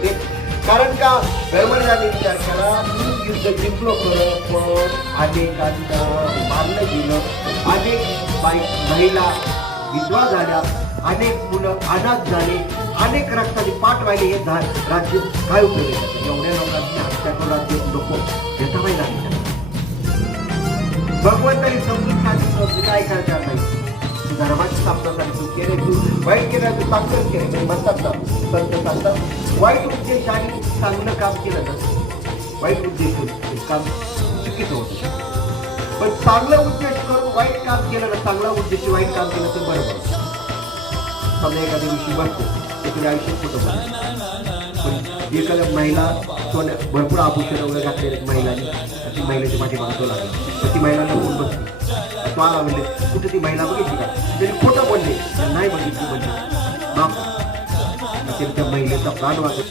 होते. कारण का गडबडीने विचार केला, मी युद्ध जिंकलो खरं, पण अनेकांना मारलं गेलं, अनेक महिला विधवा झाल्या, अनेक मुलं अनाथ झाले, अनेक रक्ताचे पाठ वाहिले. हे राज्य काय उपयोग आहे? एवढ्या लोकांनी हत्या करून राज्य लोक घेता माहिती लागले. भगवंतानी समजून सांगितलं काय करणार नाही. धर्माची स्थापनासाठी तू केले, तू वाईट केलं, तू चांगलंच केलं म्हणतात ना. संत सांगतात वाईट उद्देश आणि चांगलं काम केलं तर वाईट उद्देश काम चुकीचं होतं, पण चांगला उद्देश करून वाईट काम केलं ना, चांगला उद्देश वाईट काम केलं तर बरोबर. समजा एखाद्या दिवशी बघतो ते आयुष्य कुठं पण एखाद्या महिला सोन्या भरपूर आभूषण वगैरे घातलेल्या महिलांनी ती महिलेच्या पाठीमागे तो लागला, तर ती महिलांना बोल बसली. तो आला म्हणले कुठे ती महिला बघितली का? त्यांनी खोटं बोलले, नाही बघितली म्हणजे माफ. त्या महिलेचा प्राण वाचत